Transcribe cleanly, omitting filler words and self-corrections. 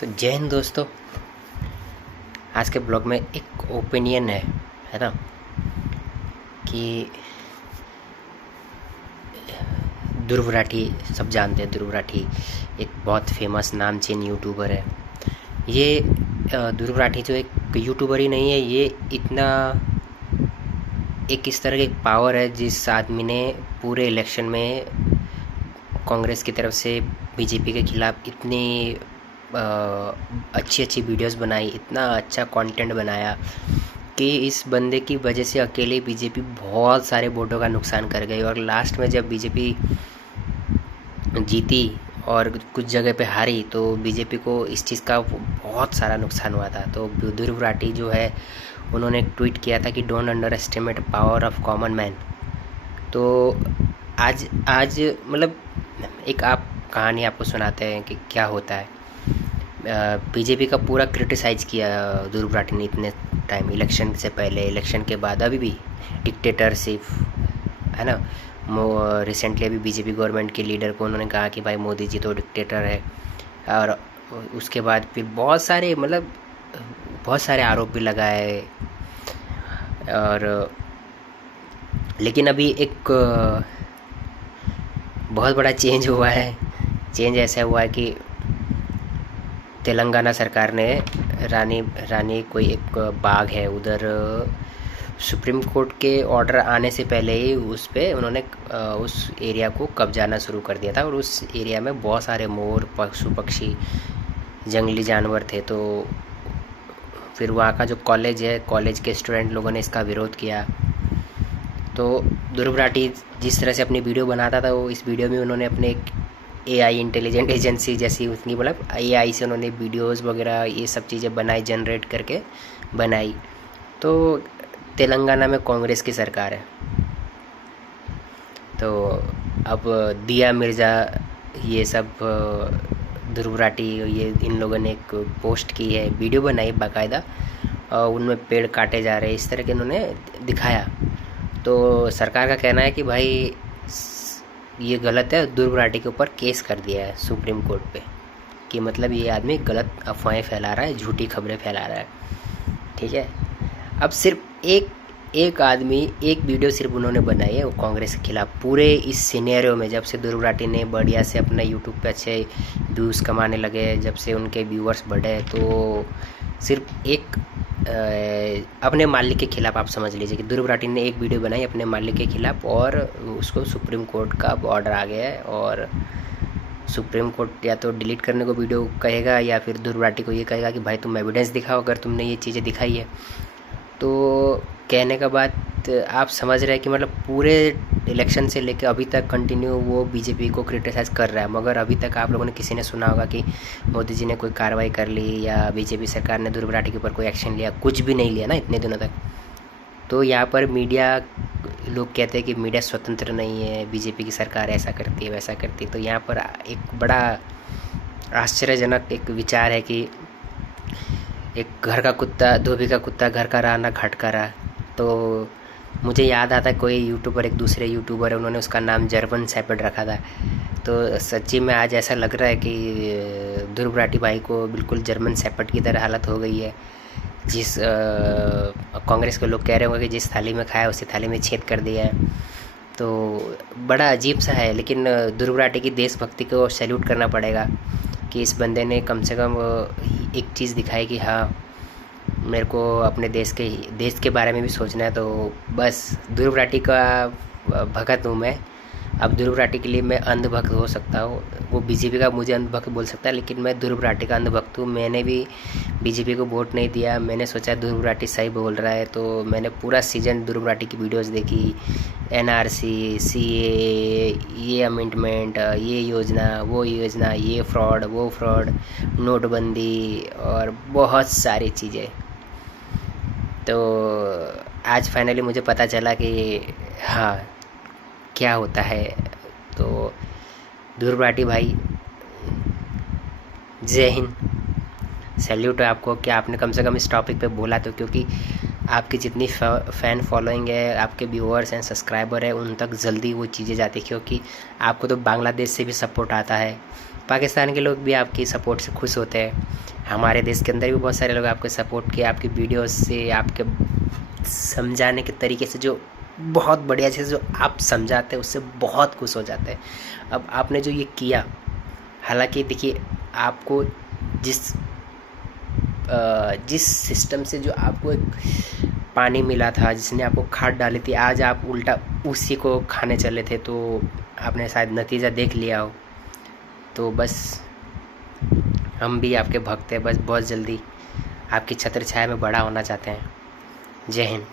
तो जय हिंद दोस्तों। आज के ब्लॉग में एक ओपिनियन है ना, कि ध्रुव राठी, सब जानते हैं ध्रुव राठी एक बहुत फेमस नामचीन यूट्यूबर है। ये ध्रुव राठी जो एक यूट्यूबर ही नहीं है, ये इतना एक इस तरह की पावर है जिस आदमी ने पूरे इलेक्शन में कांग्रेस की तरफ से बीजेपी के खिलाफ इतनी अच्छी अच्छी वीडियोस बनाई, इतना अच्छा कंटेंट बनाया कि इस बंदे की वजह से अकेले बीजेपी बहुत सारे वोटों का नुकसान कर गई। और लास्ट में जब बीजेपी जीती और कुछ जगह पे हारी तो बीजेपी को इस चीज़ का बहुत सारा नुकसान हुआ था। तो ध्रुव राठी जो है, उन्होंने एक ट्वीट किया था कि don't under estimate power of common man. तो आज आज मतलब एक आप कहानी आपको सुनाते हैं कि क्या होता है। बीजेपी का पूरा क्रिटिसाइज़ किया ध्रुव राठी ने इतने टाइम, इलेक्शन से पहले, इलेक्शन के बाद, अभी भी डिक्टेटरशिप है ना। रिसेंटली अभी बीजेपी गवर्नमेंट के लीडर को उन्होंने कहा कि भाई मोदी जी तो डिक्टेटर है। और उसके बाद फिर बहुत सारे आरोप भी लगाए। और लेकिन अभी एक बहुत बड़ा चेंज हुआ है। चेंज ऐसा हुआ है कि तेलंगाना सरकार ने रानी कोई एक बाग है उधर, सुप्रीम कोर्ट के ऑर्डर आने से पहले ही उस पर उन्होंने उस एरिया को कब्जाना शुरू कर दिया था। और उस एरिया में बहुत सारे मोर, पशु पक्षी, जंगली जानवर थे। तो फिर वहाँ का जो कॉलेज है, कॉलेज के स्टूडेंट लोगों ने इसका विरोध किया। तो ध्रुव राठी जिस तरह से अपनी वीडियो बनाता था, वो इस वीडियो में उन्होंने अपने एक AI इंटेलिजेंट एजेंसी जैसी उसकी मतलब AI से उन्होंने वीडियोस वगैरह ये सब चीज़ें बनाई, जनरेट करके बनाई। तो तेलंगाना में कांग्रेस की सरकार है, तो अब दिया मिर्ज़ा, ये सब ध्रुव राठी, ये इन लोगों ने एक पोस्ट की है, वीडियो बनाई बाकायदा, उनमें पेड़ काटे जा रहे हैं, इस तरह के उन्होंने दिखाया। तो सरकार का कहना है कि भाई ये गलत है, ध्रुव राठी के ऊपर केस कर दिया है सुप्रीम कोर्ट पे, कि मतलब ये आदमी गलत अफवाहें फैला रहा है, झूठी खबरें फैला रहा है। ठीक है, अब सिर्फ एक आदमी, एक वीडियो सिर्फ उन्होंने बनाई है वो कांग्रेस के खिलाफ। पूरे इस सिनेरियो में जब से ध्रुव राठी ने बढ़िया से अपना यूट्यूब पे अच्छे व्यूज़ कमाने लगे, जब से उनके व्यूअर्स बढ़े, तो सिर्फ एक अपने मालिक के खिलाफ, आप समझ लीजिए कि ध्रुव राठी ने एक वीडियो बनाई अपने मालिक के खिलाफ और उसको सुप्रीम कोर्ट का ऑर्डर आ गया है। और सुप्रीम कोर्ट या तो डिलीट करने को वीडियो कहेगा या फिर ध्रुव राठी को ये कहेगा कि भाई तुम एविडेंस दिखाओ अगर तुमने ये चीज़ें दिखाई है। तो कहने का बात आप समझ रहे हैं कि मतलब पूरे इलेक्शन से लेकर अभी तक कंटिन्यू वो बीजेपी को क्रिटिसाइज़ कर रहा है। मगर अभी तक आप लोगों ने किसी ने सुना होगा कि मोदी जी ने कोई कार्रवाई कर ली या बीजेपी सरकार ने ध्रुव राठी के ऊपर कोई एक्शन लिया? कुछ भी नहीं लिया ना इतने दिनों तक। तो यहाँ पर मीडिया, लोग कहते हैं कि मीडिया स्वतंत्र नहीं है, बीजेपी की सरकार ऐसा करती है वैसा करती है। तो यहाँ पर एक बड़ा आश्चर्यजनक एक विचार है कि एक घर का कुत्ता, धोबी का कुत्ता घर का रहा ना घाट का रहा। तो मुझे याद आता है कोई यूट्यूबर, एक दूसरे यूट्यूबर है, उन्होंने उसका नाम जर्मन शेपर्ड रखा था। तो सच्ची में आज ऐसा लग रहा है कि ध्रुव राठी भाई को बिल्कुल जर्मन शेपर्ड की तरह हालत हो गई है। जिस कांग्रेस के लोग कह रहे होंगे कि जिस थाली में खाया उसी थाली में छेद कर दिया है। तो बड़ा अजीब सा है। लेकिन ध्रुव राठी की देशभक्ति को सैल्यूट करना पड़ेगा कि इस बंदे ने कम से कम एक चीज़ दिखाई कि हाँ, मेरे को अपने देश के बारे में भी सोचना है। तो बस ध्रुव राठी का भगत हूँ मैं। अब ध्रुव राठी के लिए मैं अंधभक्त हो सकता हूँ, वो बीजेपी का मुझे अंधभक्त बोल सकता है, लेकिन मैं ध्रुव राठी का अंधभक्त हूँ। मैंने भी बीजेपी को वोट नहीं दिया, मैंने सोचा ध्रुव राठी सही बोल रहा है, तो मैंने पूरा सीजन ध्रुव राठी की वीडियोस देखी। NRC, CA, ये अमेंडमेंट, ये योजना, वो योजना, ये फ्रॉड, वो फ्रॉड, नोटबंदी और बहुत सारी चीज़ें। तो आज फाइनली मुझे पता चला कि हाँ, क्या होता है। तो ध्रुव राठी भाई, जय हिंद, सैल्यूट है आपको कि आपने कम से कम इस टॉपिक पे बोला। तो क्योंकि आपकी जितनी फ़ैन फॉलोइंग है, आपके व्यूअर्स हैं, सब्सक्राइबर है, उन तक जल्दी वो चीज़ें जाती, क्योंकि आपको तो बांग्लादेश से भी सपोर्ट आता है, पाकिस्तान के लोग भी आपकी सपोर्ट से खुश होते हैं। हमारे देश के अंदर भी बहुत सारे लोग आपके सपोर्ट के, आपकी वीडियोस से, आपके समझाने के तरीके से, जो बहुत बढ़िया चीज़ जो आप समझाते हैं उससे बहुत खुश हो जाते हैं। अब आपने जो ये किया, हालांकि देखिए आपको जिस सिस्टम से जो आपको एक पानी मिला था, जिसने आपको खाद डाली थी, आज आप उल्टा उसी को खाने चले थे, तो आपने शायद नतीजा देख लिया हो। तो बस हम भी आपके भक्त हैं, बस बहुत जल्दी आपकी छत्र छाया में बड़ा होना चाहते हैं। जय हिंद।